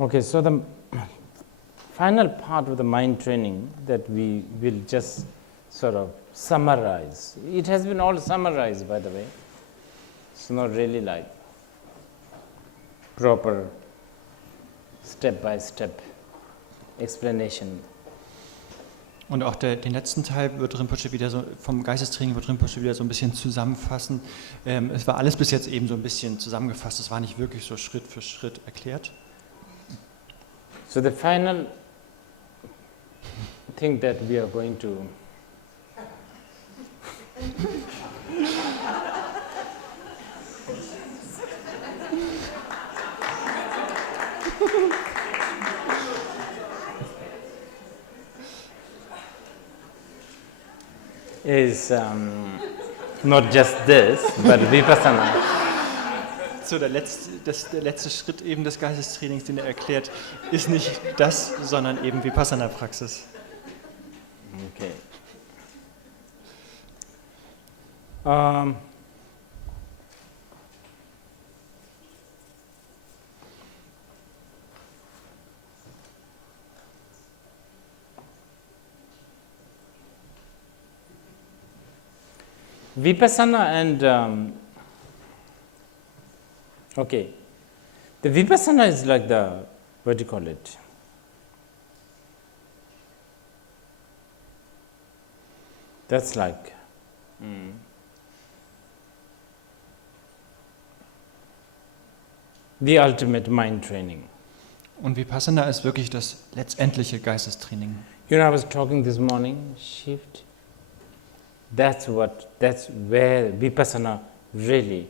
Okay, so the final part of the mind training that we will just sort of summarize. It has been all summarized, by the way. It's not really like proper step-by-step explanation. Und auch den letzten Teil wird Rinpoche wieder so, vom Geistestraining wird Rinpoche wieder so ein bisschen zusammenfassen. Es war alles bis jetzt eben so ein bisschen zusammengefasst, es war nicht wirklich so Schritt für Schritt erklärt. So the final thing that we are going to is not just this, but Vipassana. So der letzte Schritt eben des Geistestrainings, den er erklärt, ist nicht das, sondern eben Vipassana-Praxis. Okay. Vipassana and okay, the Vipassana is like the, what do you call it? That's like the ultimate mind training. Und Vipassana ist wirklich das letztendliche Geistestraining. You know, I was talking this morning, shift. That's where Vipassana really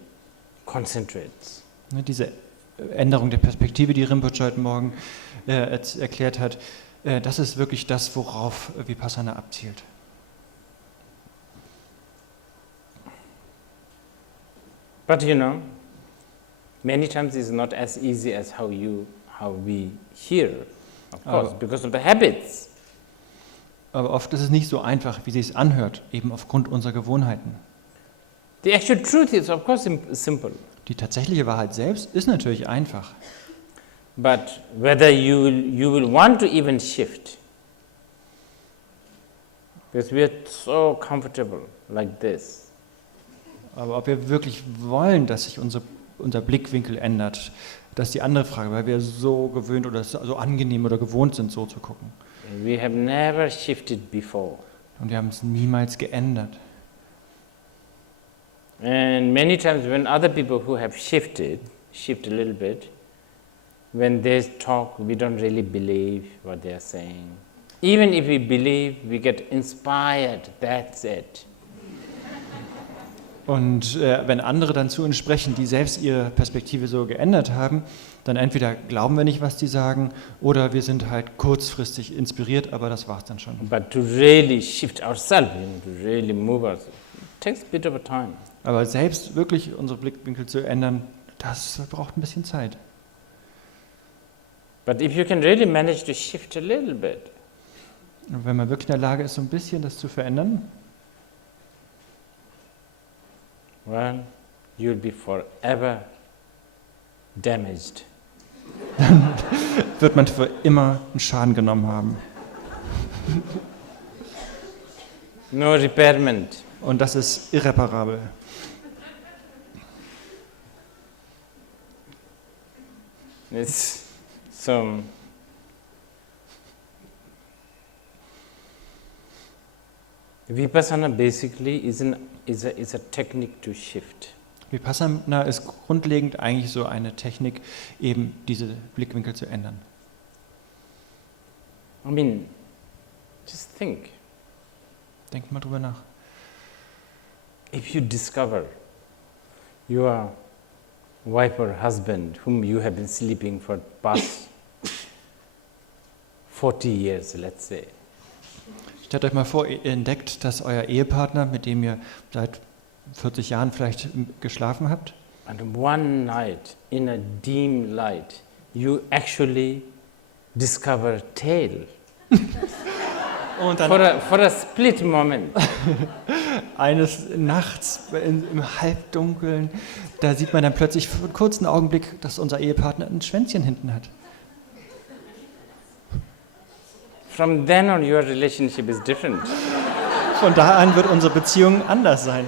concentrates. Diese Änderung der Perspektive, die Rinpoche heute Morgen erklärt hat, das ist wirklich das, worauf Vipassana abzielt. But you know, many times it's not as easy as how we hear, of course, because of the habits. Aber oft ist es nicht so einfach, wie es sich anhört, eben aufgrund unserer Gewohnheiten. The actual truth is, of course, simple. Die tatsächliche Wahrheit selbst ist natürlich einfach. But whether you will want to even shift, because we are so comfortable like this. Aber ob wir wirklich wollen, dass sich unser Blickwinkel ändert, das ist die andere Frage, weil wir so gewöhnt oder so angenehm oder gewohnt sind, so zu gucken. We have never shifted before. Und wir haben es niemals geändert. And many times when other people who have shift a little bit, when they talk, we don't really believe what they are saying. Even if we believe, we get inspired, that's it. Und wenn andere dann zu uns sprechen, die selbst ihre Perspektive so geändert haben, dann entweder glauben wir nicht, was die sagen, oder wir sind halt kurzfristig inspiriert, aber das war's dann schon. But to really shift ourselves, to really move ourselves, it takes a bit of a time. Aber selbst wirklich unsere Blickwinkel zu ändern, das braucht ein bisschen Zeit. But if you can really manage to shift a little bit, Und wenn man wirklich in der Lage ist, so ein bisschen das zu verändern, well, you'll be forever damaged. wird man für immer einen Schaden genommen haben. No repairment. Und das ist irreparabel. It's so. Vipassana basically is a technique to shift. Vipassana ist grundlegend eigentlich so eine Technik, eben diese Blickwinkel zu ändern. I mean, just think. Denkt mal drüber nach. If you discover your wife or husband whom you have been sleeping for past 40 years, let's say. Stellt euch mal vor, ihr entdeckt, dass euer Ehepartner, mit dem ihr seit 40 Jahren vielleicht geschlafen habt, And one night, in a dim light, you actually discover tail. und dann For a split moment. eines Nachts im Halbdunkeln, da sieht man dann plötzlich für einen kurzen Augenblick, dass unser Ehepartner ein Schwänzchen hinten hat. from then on your relationship is different. Von da an wird unsere Beziehung anders sein.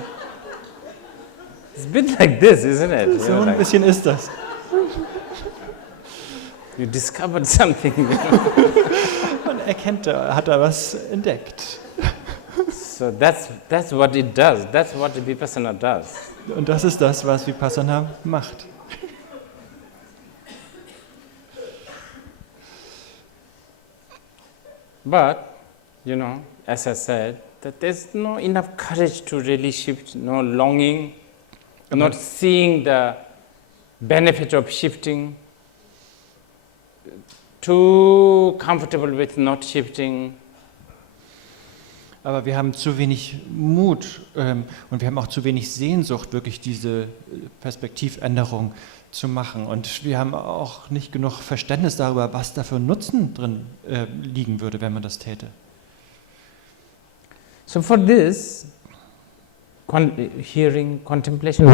It's a bit like this, isn't it? You So know, ein like bisschen ist das. you discovered something. Man erkennt, er hat da was entdeckt. So that's what it does. That's what the Vipassana does. Und das ist das, was Vipassana macht. But, you know, as I said, that there's no enough courage to really shift, no longing, not seeing the benefit of shifting, too comfortable with not shifting. Aber wir haben zu wenig Mut und wir haben auch zu wenig Sehnsucht, wirklich diese Perspektivänderung zu machen. Und wir haben auch nicht genug Verständnis darüber, was da für Nutzen drin liegen würde, wenn man das täte. So for this, hearing, contemplation,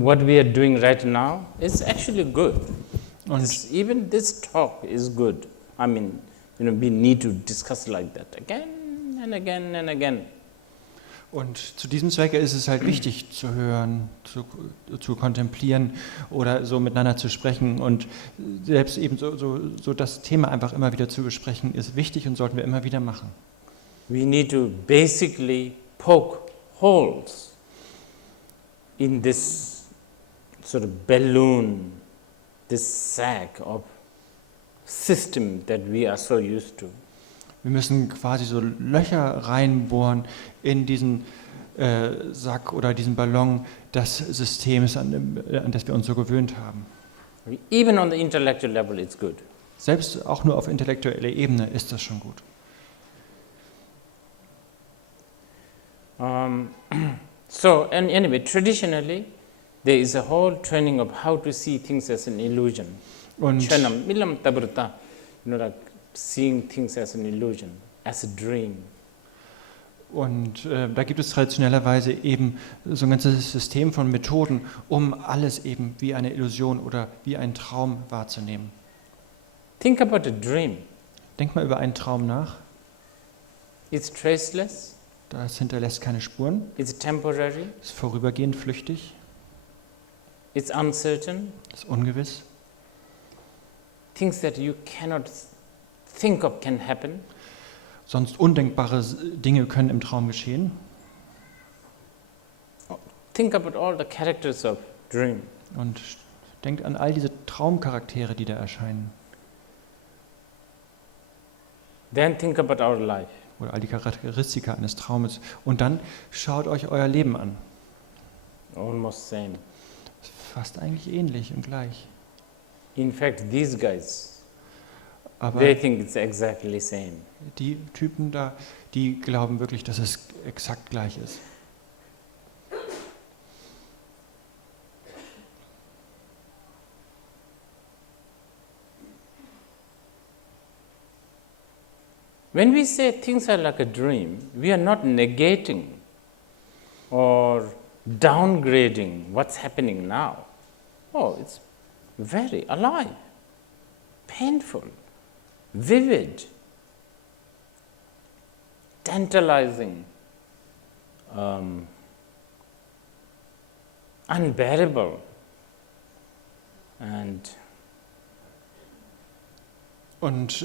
what we are doing right now is actually good. Und Even this talk is good. I mean, you know, we need to discuss like that again and again and again. Und zu diesem Zwecke ist es halt wichtig zu hören, zu kontemplieren oder so miteinander zu sprechen. Und selbst eben so das Thema einfach immer wieder zu besprechen, ist wichtig und sollten wir immer wieder machen. We need to basically poke holes in this sort of balloon, this sack of system that we are so used to. Wir müssen quasi so Löcher reinbohren in diesen Sack oder diesen Ballon des Systems, an das wir uns so gewöhnt haben. Even on the intellectual level, it's good. Selbst auch nur auf intellektueller Ebene ist das schon gut. So, and anyway, traditionally, there is a whole training of how to see things as an illusion. Und, Chanam, milam tabrata, you know, like seeing things as an illusion, as a dream. und da gibt es traditionellerweise eben so ein ganzes System von Methoden, um alles eben wie eine Illusion oder wie einen Traum wahrzunehmen. Think about a dream. Denk mal über einen Traum nach. It's traceless, Das hinterlässt keine Spuren, it's temporary, ist vorübergehend flüchtig, it's uncertain, ist ungewiss. things that you cannot think of can happen. Sonst undenkbare Dinge können im Traum geschehen. Think about all the characters of dream. Und denkt an all diese Traumcharaktere, die da erscheinen. Then think about our life. Oder all die Charakteristika eines Traumes. Und dann schaut euch euer Leben an. Almost same. Ist fast eigentlich ähnlich und gleich. In fact, these guys, Aber they think it's exactly same. die Typen da, die glauben wirklich, dass es exakt gleich ist. When we say things are like a dream, we are not negating or downgrading what's happening now. Oh, it's very alive, painful, vivid, tantalizing, unbearable, and Und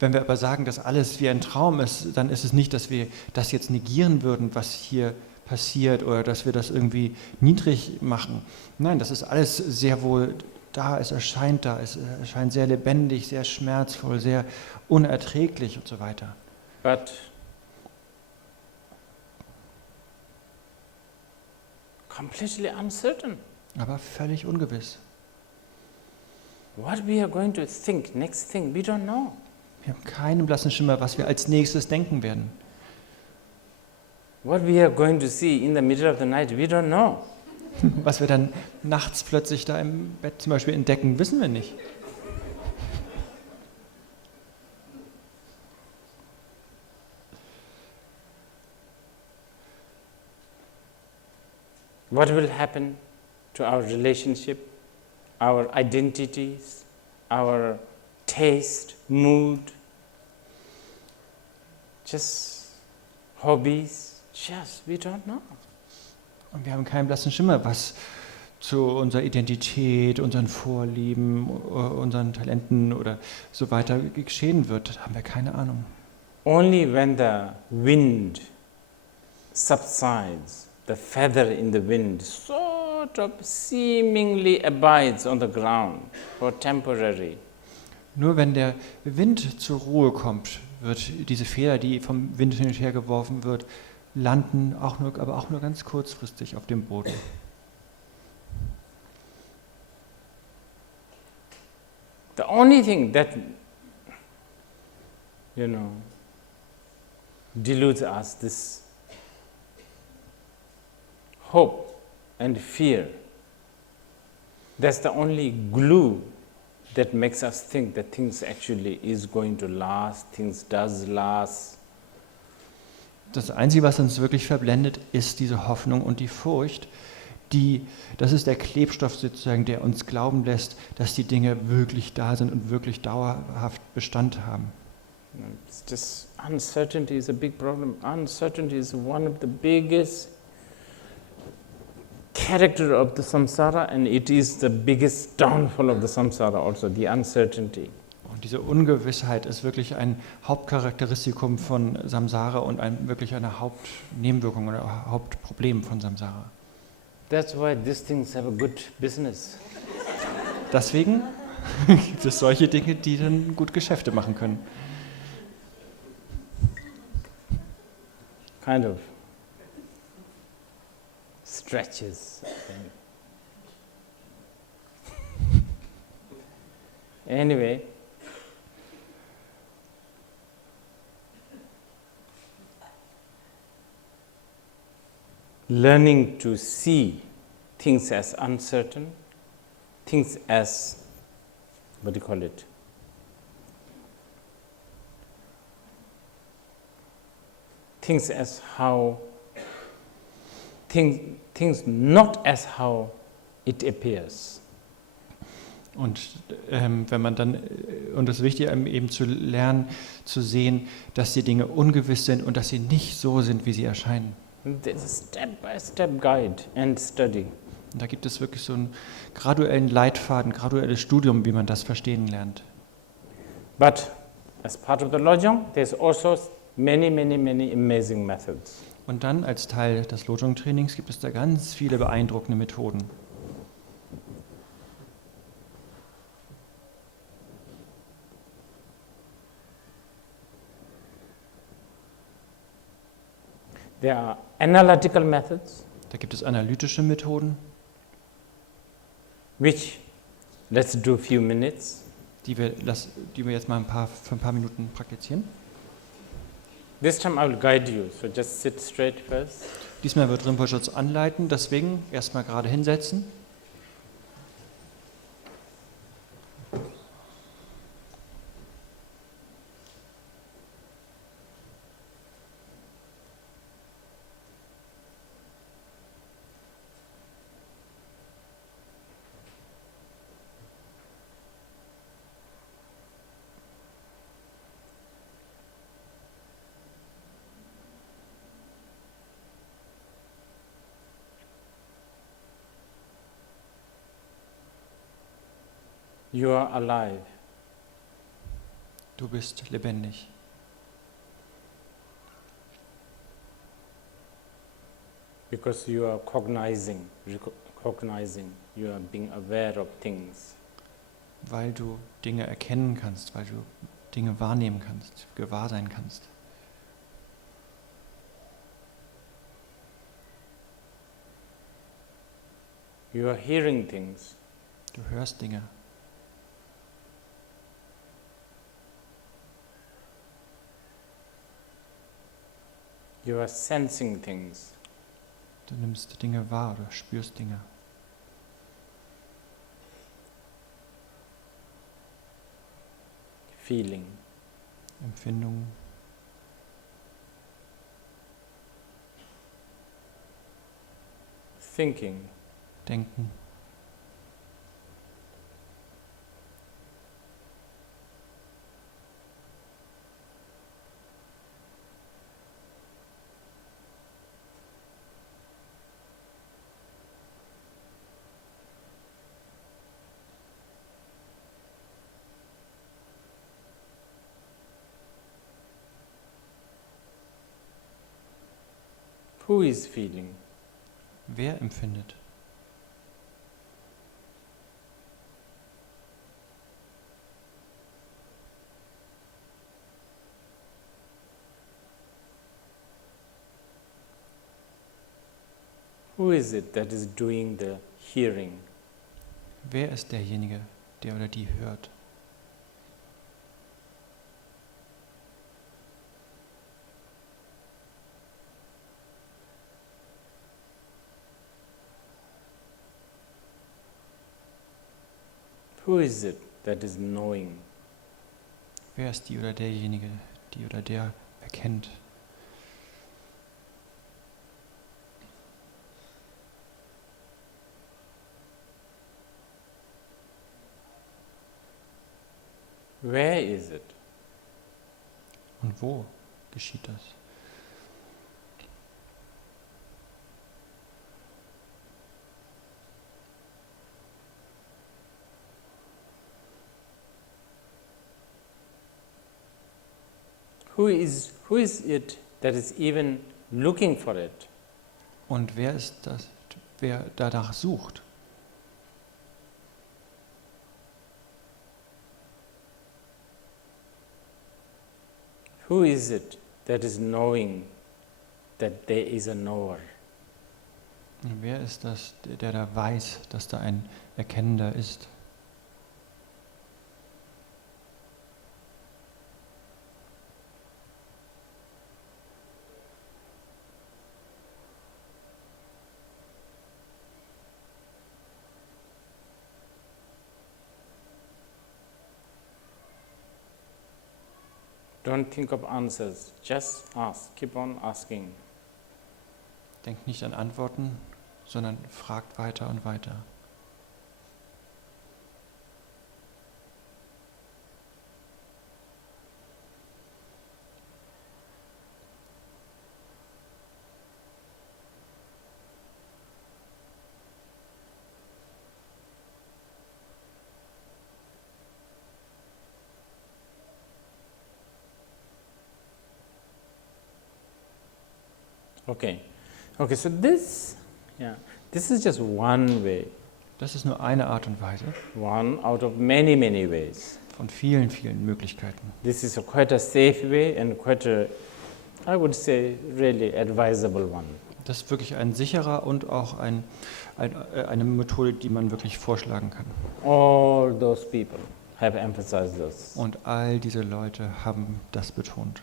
wenn wir aber sagen, dass alles wie ein Traum ist, dann ist es nicht, dass wir das jetzt negieren würden, was hier passiert, oder dass wir das irgendwie niedrig machen. Nein, das ist alles sehr wohl da, es erscheint sehr lebendig, sehr schmerzvoll, sehr unerträglich und so weiter. but completely uncertain. Aber völlig ungewiss. What we are going to think, next thing, we don't know. Wir haben keinen blassen Schimmer, was wir als nächstes denken werden. What we are going to see in the middle of the night, we don't know. Was wir dann nachts plötzlich da im Bett zum Beispiel entdecken, wissen wir nicht. What will happen to our relationship, our identities, our taste, mood? just hobbies, just we don't know. Und wir haben keinen blassen Schimmer, was zu unserer Identität, unseren Vorlieben, unseren Talenten oder so weiter geschehen wird. Da haben wir keine Ahnung. Only when the wind subsides, the feather in the wind sort of seemingly abides on the ground for temporary. Nur wenn der Wind zur Ruhe kommt, wird diese Feder, die vom Wind hin und her geworfen wird, landen, aber auch nur ganz kurzfristig auf dem Boden. The only thing that, deludes us, this hope and fear, that's the only glue that makes us think that things actually is going to last, things does last. Das Einzige, was uns wirklich verblendet, ist diese Hoffnung und die Furcht. Das ist der Klebstoff sozusagen, der uns glauben lässt, dass die Dinge wirklich da sind und wirklich dauerhaft Bestand haben. It's just uncertainty is a big problem. Uncertainty is one of the biggest character of the samsara, and it is the biggest downfall of the samsara also, the uncertainty. Und diese Ungewissheit ist wirklich ein Hauptcharakteristikum von Samsara und wirklich eine Hauptnebenwirkung oder Hauptproblem von Samsara. That's why these things have a good business. Deswegen gibt es solche Dinge, die dann gut Geschäfte machen können. Kind of stretches. Anyway, learning to see things as uncertain, things as, what do you call it? Things as how, things not as how it appears. Und wenn man dann, und das Wichtige eben zu lernen, zu sehen, dass die Dinge ungewiss sind und dass sie nicht so sind, wie sie erscheinen. There's a step-by-step guide and study. Und da gibt es wirklich so einen graduellen Leitfaden, graduelles Studium, wie man das verstehen lernt. But as part of the Lojong, there's also many amazing methods. Und dann als Teil des Lojong-Trainings gibt es da ganz viele beeindruckende Methoden. There are analytical methods, Da gibt es analytische Methoden, which let's do a few minutes. die wir jetzt mal für ein paar Minuten praktizieren. This time I will guide you, so just sit straight first. Diesmal wird Rinpoche uns anleiten, deswegen erstmal gerade hinsetzen. You are alive. Du bist lebendig. Because you are cognizing, you are being aware of things. Weil du Dinge erkennen kannst, weil du Dinge wahrnehmen kannst, gewahr sein kannst. You are hearing things. Du hörst Dinge. You are sensing things. Du nimmst Dinge wahr oder spürst Dinge. Feeling. Empfindungen. Thinking. Denken. Who is feeling? Wer empfindet? Who is it that is doing the hearing? Wer ist derjenige, der oder die hört? Who is it that is knowing? Wer ist die oder derjenige, die oder der erkennt? Where is it? Und wo geschieht das? Who is it that is even looking for it? Und wer ist das, wer danach sucht? Who is it that is knowing that there is a knower? Und wer ist das, der da weiß, dass da ein Erkennender ist? Don't think of answers, just ask, keep on asking. Denkt nicht an Antworten, sondern fragt weiter und weiter. Okay, so this is just one way, Das ist nur eine Art und Weise one out of many, many ways. von vielen, vielen Möglichkeiten. This is quite a safe way and quite a, I would say, really advisable one. Das ist wirklich ein sicherer und auch eine Methode, die man wirklich vorschlagen kann. All those people have emphasized this. Und all diese Leute haben das betont.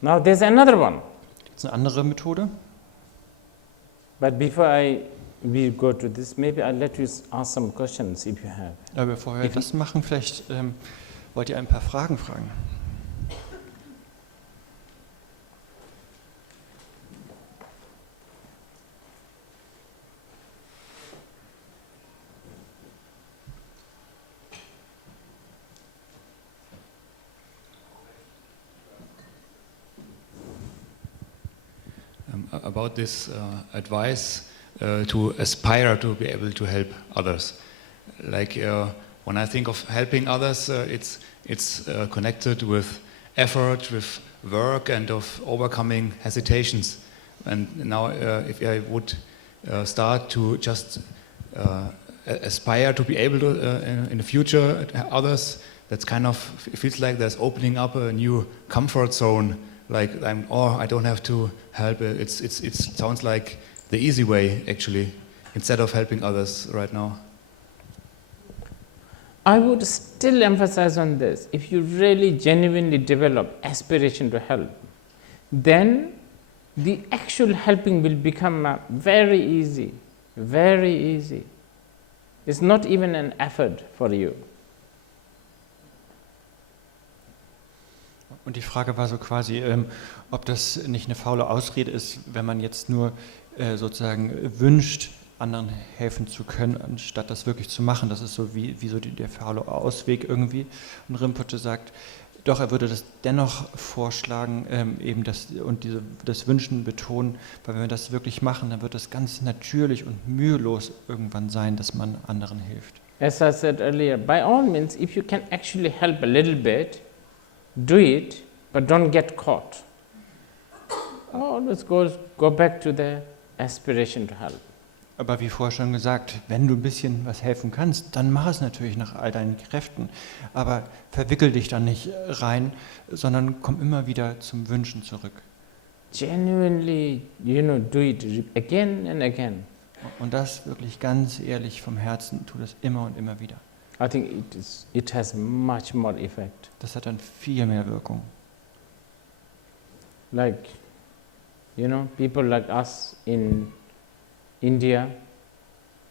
Now there's another one. Gibt es eine andere Methode? But before we go to this, maybe I'll let you ask some questions if you have. Aber bevor wir das machen, vielleicht wollt ihr ein paar Fragen fragen. About this advice to aspire to be able to help others. Like when I think of helping others, it's connected with effort, with work, and of overcoming hesitations. And now, if I would start to just aspire to be able to, in the future, others, that's kind of, it feels like there's opening up a new comfort zone. Like I don't have to help. It sounds like the easy way, actually, instead of helping others right now. I would still emphasize on this. If you really genuinely develop aspiration to help, then the actual helping will become very easy, very easy. It's not even an effort for you. Und die Frage war so quasi, ob das nicht eine faule Ausrede ist, wenn man jetzt nur sozusagen wünscht, anderen helfen zu können, anstatt das wirklich zu machen. Das ist so wie so der faule Ausweg irgendwie. Und Rinpoche sagt, doch, er würde das dennoch vorschlagen, eben das Wünschen betonen, weil wenn wir das wirklich machen, dann wird das ganz natürlich und mühelos irgendwann sein, dass man anderen hilft. As I said earlier, by all means, if you can actually help a little bit, do it, but don't get caught. always go back to the aspiration to help. Aber wie vorher schon gesagt, wenn du ein bisschen was helfen kannst, dann mach es natürlich nach all deinen Kräften. Aber verwickel dich dann nicht rein, sondern komm immer wieder zum Wünschen zurück. Genuinely, do it again and again. Und das wirklich ganz ehrlich vom Herzen, tu das immer und immer wieder. I think it has much more effect. Das hat dann viel mehr Wirkung. Like, people like us in India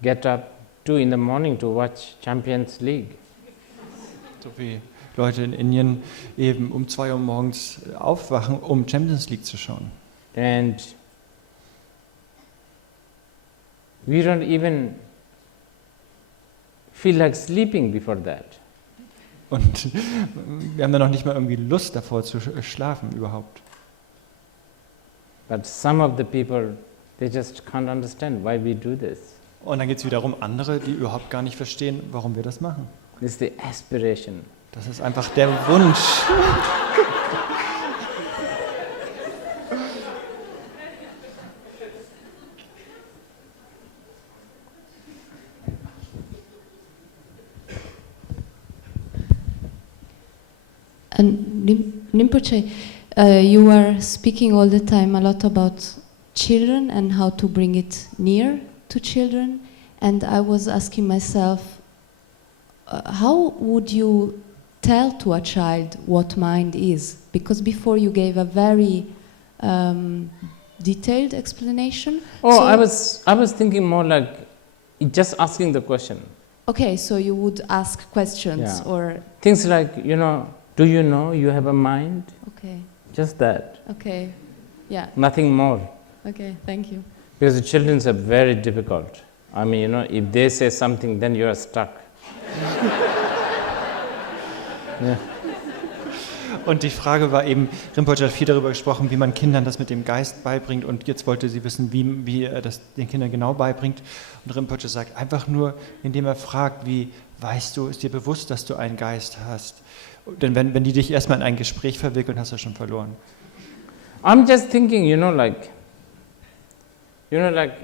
get up 2 in the morning to watch Champions League. So wie Leute in Indien eben um 2 Uhr morgens aufwachen, um Champions League zu schauen. And we don't even feel like sleeping before that. Und wir haben dann noch nicht mal irgendwie Lust davor zu schlafen überhaupt. But some of the people, they just can't understand why we do this. Und dann geht es wiederum andere, die überhaupt gar nicht verstehen, warum wir das machen. It's the aspiration. Das ist einfach der Wunsch. And Rinpoche, you are speaking all the time a lot about children and how to bring it near to children. And I was asking myself, how would you tell to a child what mind is? Because before you gave a very detailed explanation. Oh, So- I was thinking more like just asking the question. Okay, so you would ask questions Yeah. or, Things like, do you know you have a mind? okay, Just that. okay, yeah, Nothing more. okay, thank you. Because the children are very difficult. I mean, if they say something, then you are stuck. Yeah. Und die Frage war eben, Rinpoche hat viel darüber gesprochen, wie man Kindern das mit dem Geist beibringt, und jetzt wollte sie wissen, wie er das den Kindern genau beibringt. Und Rinpoche sagt einfach nur, indem er fragt, wie weißt du, ist dir bewusst, dass du einen Geist hast? Denn wenn die dich erstmal in ein Gespräch verwickeln, hast du schon verloren. I'm just thinking, like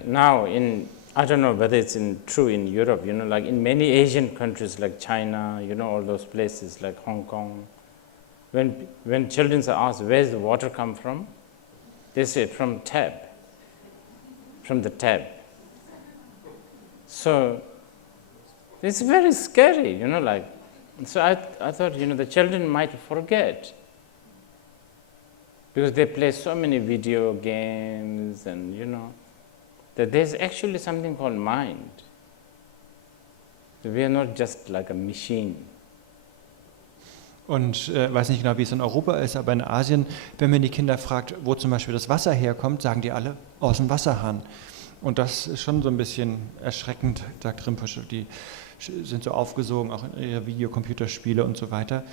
now I don't know whether it's true in Europe, like in many Asian countries like China, all those places like Hong Kong, when children are asked, where does the water come from? They say, from the tap. So it's very scary, so I thought, the children might forget. Because they play so many video games and, that there's actually something called mind. We are not just like a machine. Und weiß nicht genau, wie es in Europa ist, aber in Asien, wenn man die Kinder fragt, wo zum Beispiel das Wasser herkommt, sagen die alle, aus dem Wasserhahn. Und das ist schon so ein bisschen erschreckend, sagt Rinpoche. Die sind so aufgesogen, auch in ihre Videocomputerspiele und so weiter.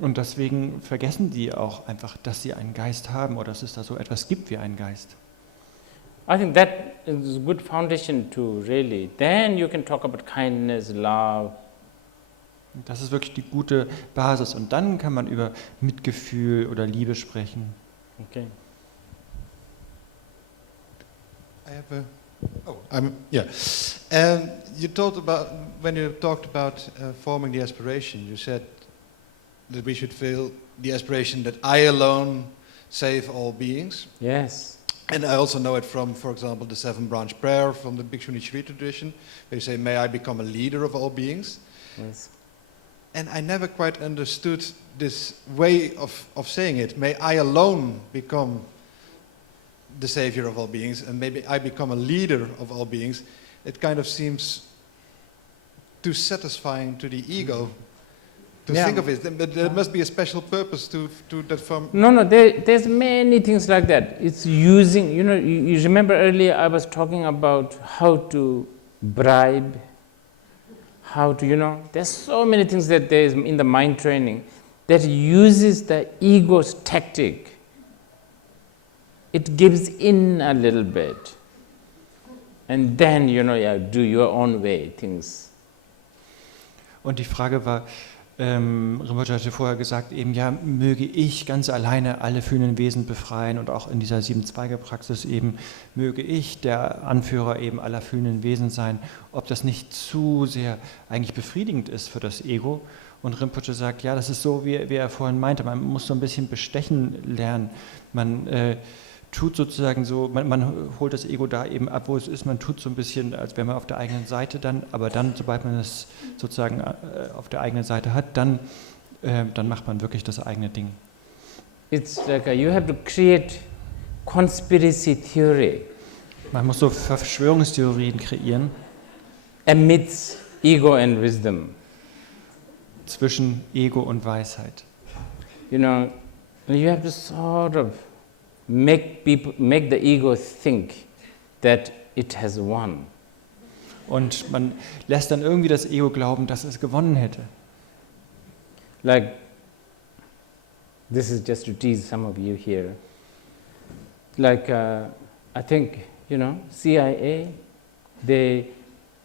Und deswegen vergessen die auch einfach, dass sie einen Geist haben oder dass es da so etwas gibt wie einen Geist. I think that is a good foundation to really, then you can talk about kindness, love. Das ist wirklich die gute Basis. Und dann kann man über Mitgefühl oder Liebe sprechen. Okay. I have you talked about, when you talked about forming the aspiration, you said that we should feel the aspiration that I alone save all beings. Yes. And I also know it from, for example, the 7-branch prayer from the Bhikshuni Sri tradition, where you say, may I become a leader of all beings. Yes. And I never quite understood this way of saying it. May I alone become the savior of all beings, and maybe I become a leader of all beings. It kind of seems too satisfying to the ego to Yeah. think of it. But there must be a special purpose to that form. No, there's many things like that. It's using, you remember earlier I was talking about how to bribe, how to, there's so many things that there is in the mind training that uses the ego's tactic. It gives in a little bit. And then, do your own way things. Und die Frage war, Rinpoche hatte vorher gesagt, eben, ja, möge ich ganz alleine alle fühlenden Wesen befreien und auch in dieser 7-Zweige-Praxis eben, möge ich der Anführer eben aller fühlenden Wesen sein, ob das nicht zu sehr eigentlich befriedigend ist für das Ego. Und Rinpoche sagt, ja, das ist so, wie er vorhin meinte, man muss so ein bisschen bestechen lernen. Man tut sozusagen so, man holt das Ego da eben ab, wo es ist, man tut so ein bisschen, als wäre man auf der eigenen Seite dann, aber dann, sobald man es sozusagen auf der eigenen Seite hat, dann macht man wirklich das eigene Ding. It's like you have to create conspiracy theory Man muss so Verschwörungstheorien kreieren amidst ego and wisdom. zwischen Ego und Weisheit. You know, you have to sort of make the ego think that it has won. Und man lässt dann irgendwie das Ego glauben, dass es gewonnen hätte. Like, this is just to tease some of you here. Like, I think, you know, CIA, they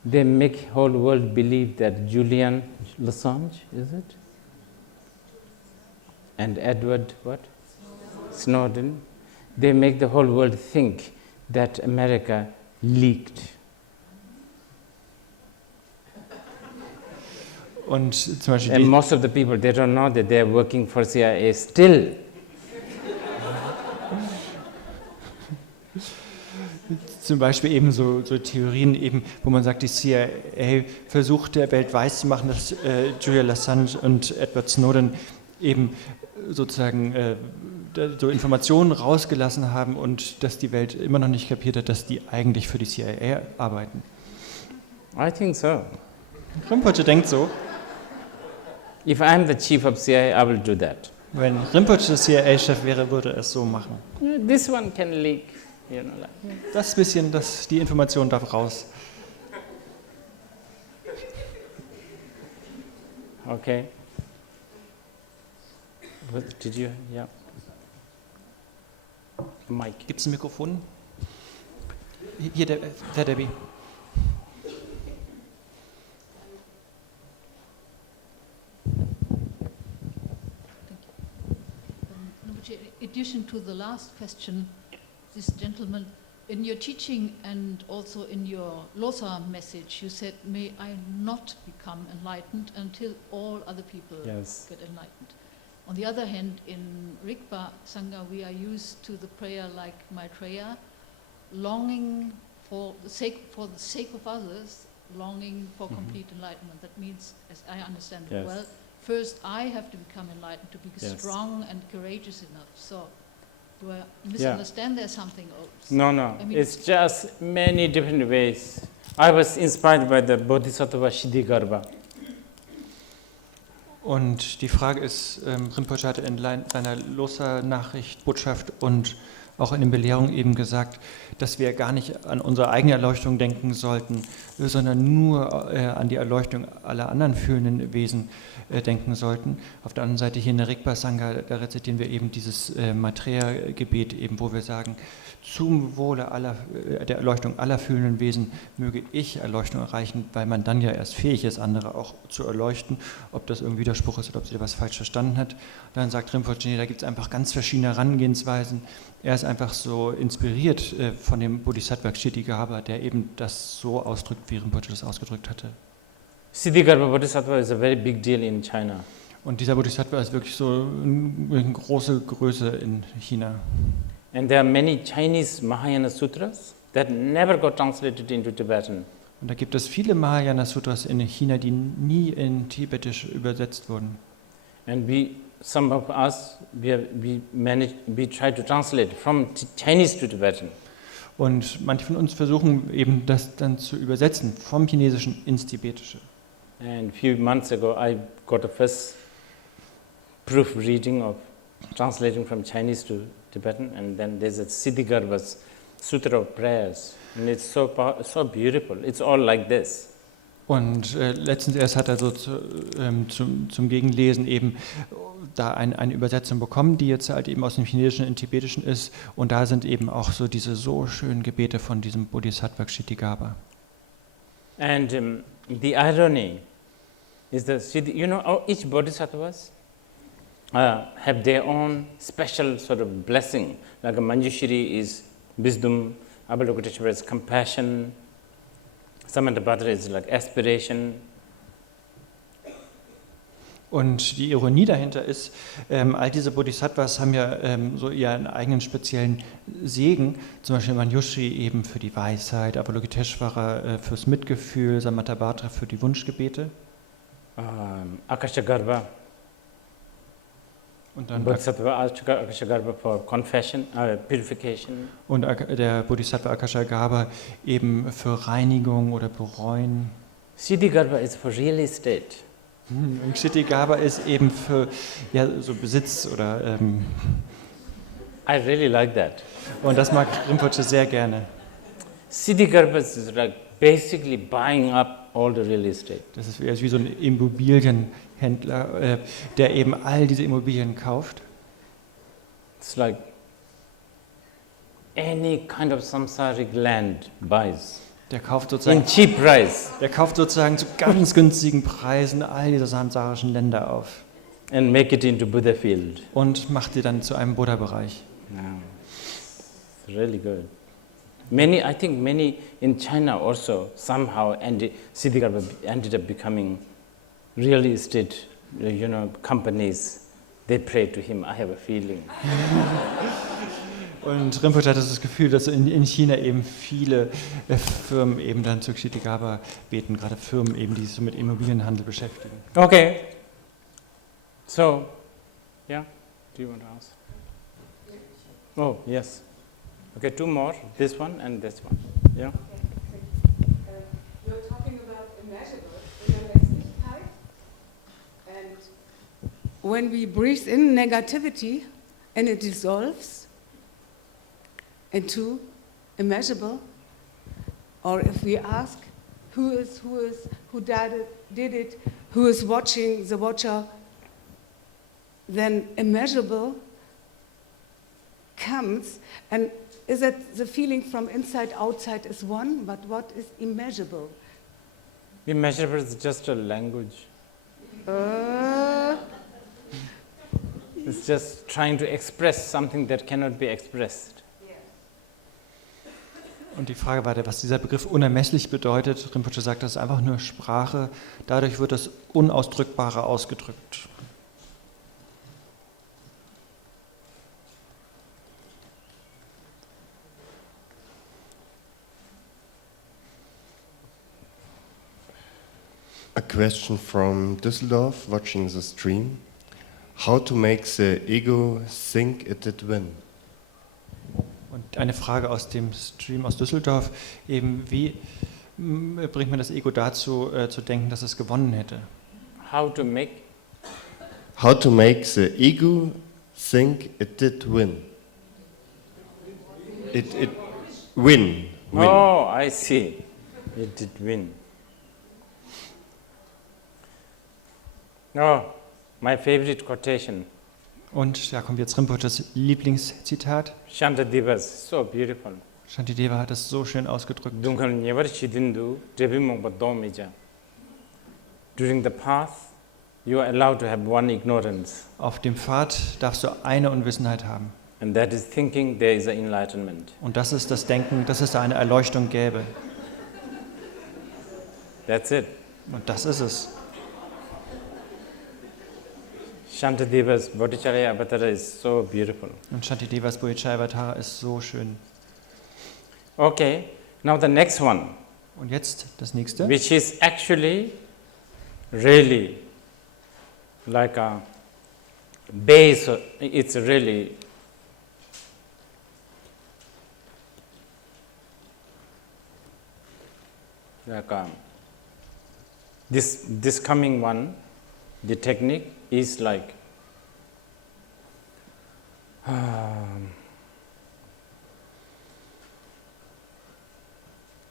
make whole world believe that Julian Assange, is it? And Edward, what? Snowden. They make the whole world think that America leaked. Und zum Beispiel And most of the people, they don't know that they're working for CIA still. Zum Beispiel eben so Theorien, eben, wo man sagt, die CIA versucht der Welt weiszumachen, dass Julian Assange und Edward Snowden eben sozusagen so Informationen rausgelassen haben und dass die Welt immer noch nicht kapiert hat, dass die eigentlich für die CIA arbeiten. I think so. Rinpoche denkt so, If I'm the chief of CIA, I will do that. wenn Rinpoche CIA-Chef wäre, würde er es so machen. This one can leak, you know. Like. Das bisschen, die Information darf raus. Okay. What did you? Yeah. Mike. Gibt es ein Mikrofon? Hier, der Debbie. In addition to the last question, this gentleman, in your teaching and also in your Losar message, you said, may I not become enlightened until all other people Yes. get enlightened. On the other hand, in Rigpa Sangha, we are used to the prayer like Maitreya, longing for the sake of others, longing for complete enlightenment. That means, as I understand it Yes. well, first I have to become enlightened to be Yes. strong and courageous enough. So, do I misunderstand there something? No, I mean- it's just many different ways. I was inspired by the Bodhisattva Siddhigarbha. Und die Frage ist, Rinpoche hatte in seiner Losar-Nachricht, Botschaft und auch in den Belehrungen eben gesagt, dass wir gar nicht an unsere eigene Erleuchtung denken sollten, sondern nur an die Erleuchtung aller anderen fühlenden Wesen denken sollten. Auf der anderen Seite hier in der Rigpa Sangha, da rezitieren wir eben dieses Maitreya-Gebet, eben, wo wir sagen, zum Wohle der Erleuchtung aller fühlenden Wesen möge ich Erleuchtung erreichen, weil man dann ja erst fähig ist, andere auch zu erleuchten, ob das irgendwie Widerspruch ist oder ob sie was falsch verstanden hat. Dann sagt Rinpoche, nee, da gibt es einfach ganz verschiedene Herangehensweisen. Er ist einfach so inspiriert von dem Bodhisattva Kshitigarbha, der eben das so ausdrückt, wie Rinpoche das ausgedrückt hatte. Siddhigarbha Bodhisattva is a very big deal in China. Und dieser Bodhisattva ist wirklich so eine große Größe in China. And there are many Chinese Mahayana sutras that never got translated into Tibetan. Und da gibt es viele Mahayana Sutras in China, die nie in Tibetisch übersetzt wurden. And some of us, we try to translate from Chinese to Tibetan. Und manche von uns versuchen eben das dann zu übersetzen, vom Chinesischen ins Tibetische. And a few months ago, I got a first proof reading of translating from Chinese to Tibetan, and then there's a Siddhigarbha's Sutra of Prayers, and it's so beautiful. It's all like this. Und letztens erst hat er so zum Gegenlesen eben da eine Übersetzung bekommen, die jetzt halt eben aus dem Chinesischen in Tibetischen ist. Und da sind eben auch so diese so schönen Gebete von diesem Bodhisattva Kshitigarbha. And the irony is the Siddhi. You know, each bodhisattvas have their own special sort of blessing. Like a Manjushri is wisdom, Avalokiteshvara is compassion, Samantabhadra is like aspiration. Und die Ironie dahinter ist, all diese Bodhisattvas haben ja so ihren eigenen speziellen Segen, zum Beispiel Manjushri eben für die Weisheit, Avalokiteshvara fürs Mitgefühl, Samantabhadra für die Wunschgebete. Akashagarbha, Und dann Bodhisattva Akashagarbha for confession, purification. und der Bodhisattva Akashagarbha eben für Reinigung oder Bereuen. Siddhigarbha is for real estate. Und Kshitigarbha ist eben für ja, so Besitz oder I really like that. und das mag Rinpoche sehr gerne. Siddhigarbha is like basically buying up all the real estate. Das ist wie so ein Immobilienhändler, der eben all diese Immobilien kauft. It's like any kind of samsaric land buys Der kauft in sozusagen, cheap price zu ganz günstigen Preisen all diese samsarischen Länder auf and make it into Buddha field. und macht die dann zu einem Buddha-Bereich. It's really good. I think many in China also somehow Siddhigarbha ended up becoming real estate, companies. They pray to him. I have a feeling. Und Rinpoche hat das Gefühl, dass in China eben viele Firmen eben dann zu Kshitigarbha beten, gerade Firmen eben, die sich so mit Immobilienhandel beschäftigen. Okay. So, yeah. Do you want to ask? Oh, yes. Okay, two more. This one and this one. Yeah. You're talking about immeasurable, Unermesslichkeit. And when we breathe in negativity and it dissolves into immeasurable, or if we ask who did it, who is watching the watcher, then immeasurable comes, and is that the feeling from inside outside is one, but what is immeasurable? Immeasurable is just a language. It's just trying to express something that cannot be expressed. Und die Frage war, was dieser Begriff unermesslich bedeutet. Rinpoche sagt, das ist einfach nur Sprache. Dadurch wird das Unausdrückbare ausgedrückt. A question from Düsseldorf, watching the stream. How to make the ego think it did win? Und eine Frage aus dem Stream aus Düsseldorf, eben wie bringt man das Ego dazu, zu denken, dass es gewonnen hätte? How to make the ego think it did win? It win. Oh, I see. It did win. Oh, my favorite quotation. Und da kommt jetzt Rinpoches Lieblingszitat. Shantadevas, so beautiful. Shantideva hat es so schön ausgedrückt. During the path, you are allowed to have one ignorance, Auf dem Pfad darfst du eine Unwissenheit haben. and that is thinking there is an enlightenment. Und das ist das Denken, dass es da eine Erleuchtung gäbe. That's it. Und das ist es. Shantadevas Bodhicharya Avatara is so beautiful. Und Shantidevas Bodhicharya ist so schön. Okay, now the next one, Und jetzt das nächste. which is actually really like a base, it's really like this coming one, the technique is like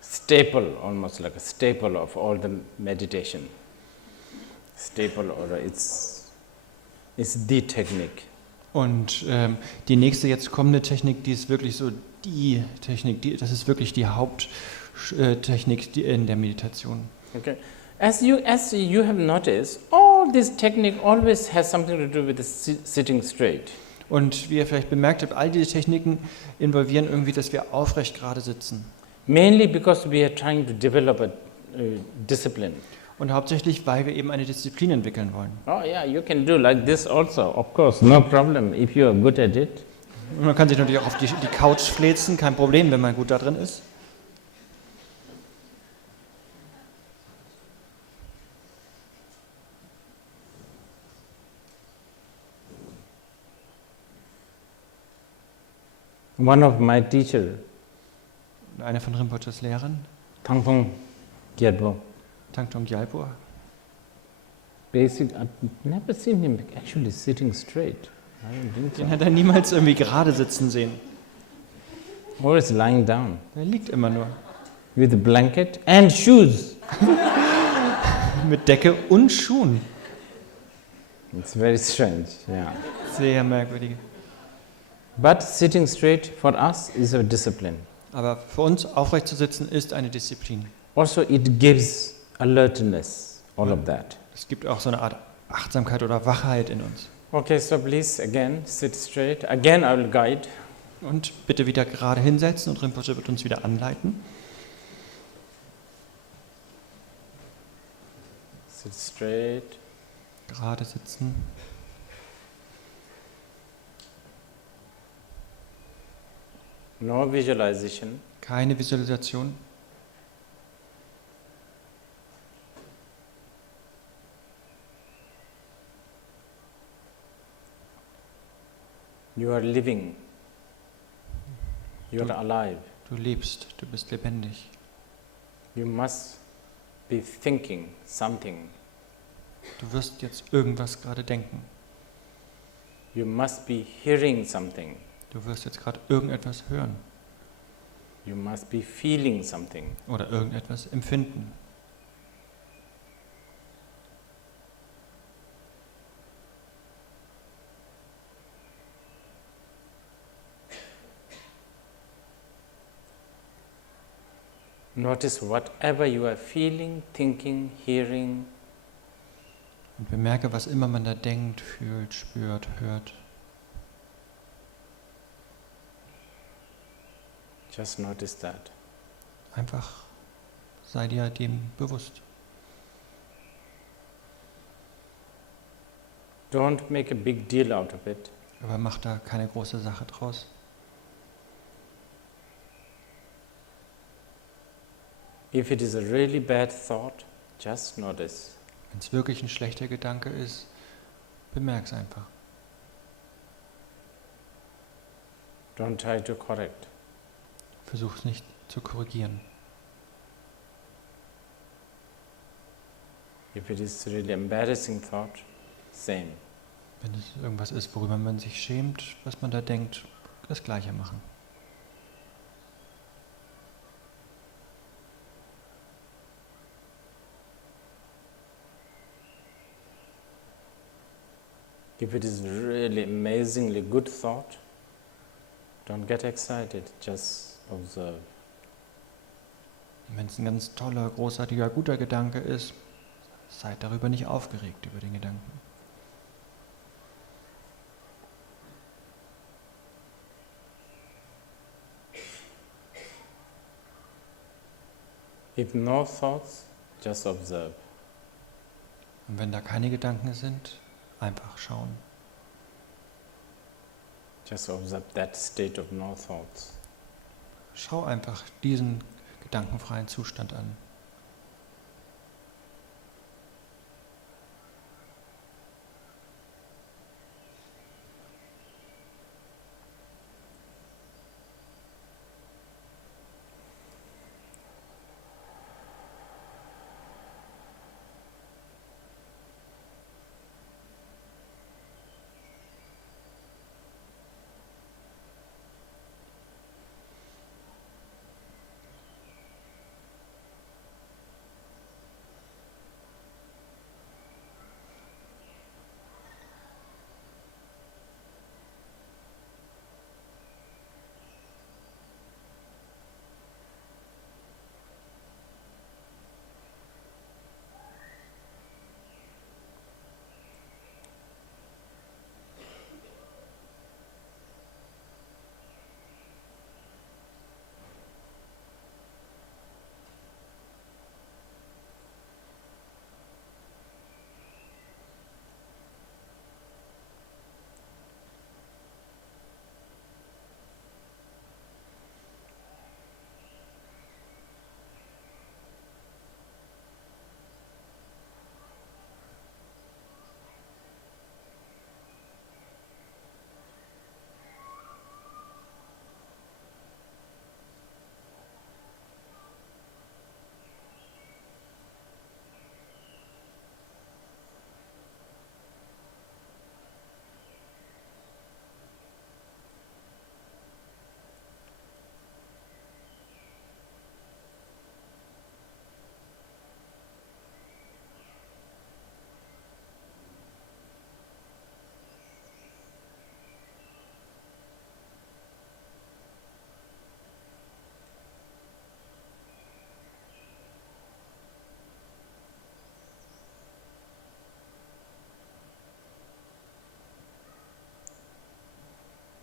staple, almost like a staple of all the meditation. Staple, or it's the technique. Und die nächste jetzt kommende Technik, die ist wirklich so die Technik, das ist wirklich die Haupttechnik in der Meditation. Okay, As you have noticed, all this technique always has something to do with the sitting straight. Und wie ihr vielleicht bemerkt habt, all diese Techniken involvieren irgendwie, dass wir aufrecht gerade sitzen. Mainly because we are trying to develop a discipline. Und hauptsächlich, weil wir eben eine Disziplin entwickeln wollen. Oh yeah, you can do like this also, of course, no problem, if you are good at it. Und man kann sich natürlich auch auf die Couch fläzen, kein Problem, wenn man gut da drin ist. One of my teacher, Und einer von Rinpoches Lehrern, Thangpong Gyalpo, Tangtong Gyalpo, I've never seen him actually sitting straight. I don't think den so. hat er niemals irgendwie gerade sitzen sehen. Always lying down Er liegt immer nur. with a blanket and shoes. Mit Decke und Schuhen. It's very strange, yeah. Sehr merkwürdig. But sitting straight for us is a discipline. Aber für uns aufrecht zu sitzen ist eine Disziplin. Also, it gives alertness, all of that. Es gibt auch so eine Art Achtsamkeit oder Wachheit in uns. Okay, so please again sit straight. Again, I will guide. Und bitte wieder gerade hinsetzen und Rinpoche wird uns wieder anleiten. Sit straight. Gerade sitzen. No visualization. Keine Visualisation. You are living. You are alive. Du lebst, du bist lebendig. You must be thinking something. Du wirst jetzt irgendwas gerade denken. You must be hearing something. Du wirst jetzt gerade irgendetwas hören You must be feeling something. oder irgendetwas empfinden. Notice whatever you are feeling, thinking, hearing. Und bemerke, was immer man da denkt, fühlt, spürt, hört. Just notice that. Einfach sei dir dem bewusst. Don't make a big deal out of it. Aber mach da keine große Sache draus. If it is a really bad thought, just notice. Wenn es wirklich ein schlechter Gedanke ist, bemerk es einfach. Don't try to correct. Versuch es nicht zu korrigieren. If it is really embarrassing thought, same. Wenn es irgendwas ist, worüber man sich schämt, was man da denkt, das Gleiche machen. If it is really amazingly good thought, don't get excited, just observe. Wenn es ein ganz toller, großartiger, guter Gedanke ist, seid darüber nicht aufgeregt, über den Gedanken. If no thoughts, just observe. Und wenn da keine Gedanken sind, einfach schauen. Just observe that state of no thoughts. Schau einfach diesen gedankenfreien Zustand an.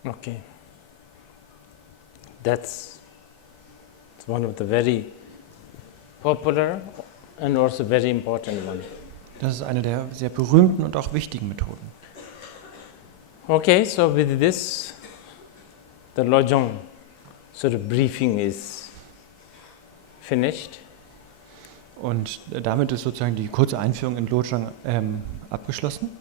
Okay. That's one of the very popular and also very important one. Das ist eine der sehr berühmten und auch wichtigen Methoden. Okay, so with this, the Lojong sort of briefing is finished. Und damit ist sozusagen die kurze Einführung in Lojong abgeschlossen.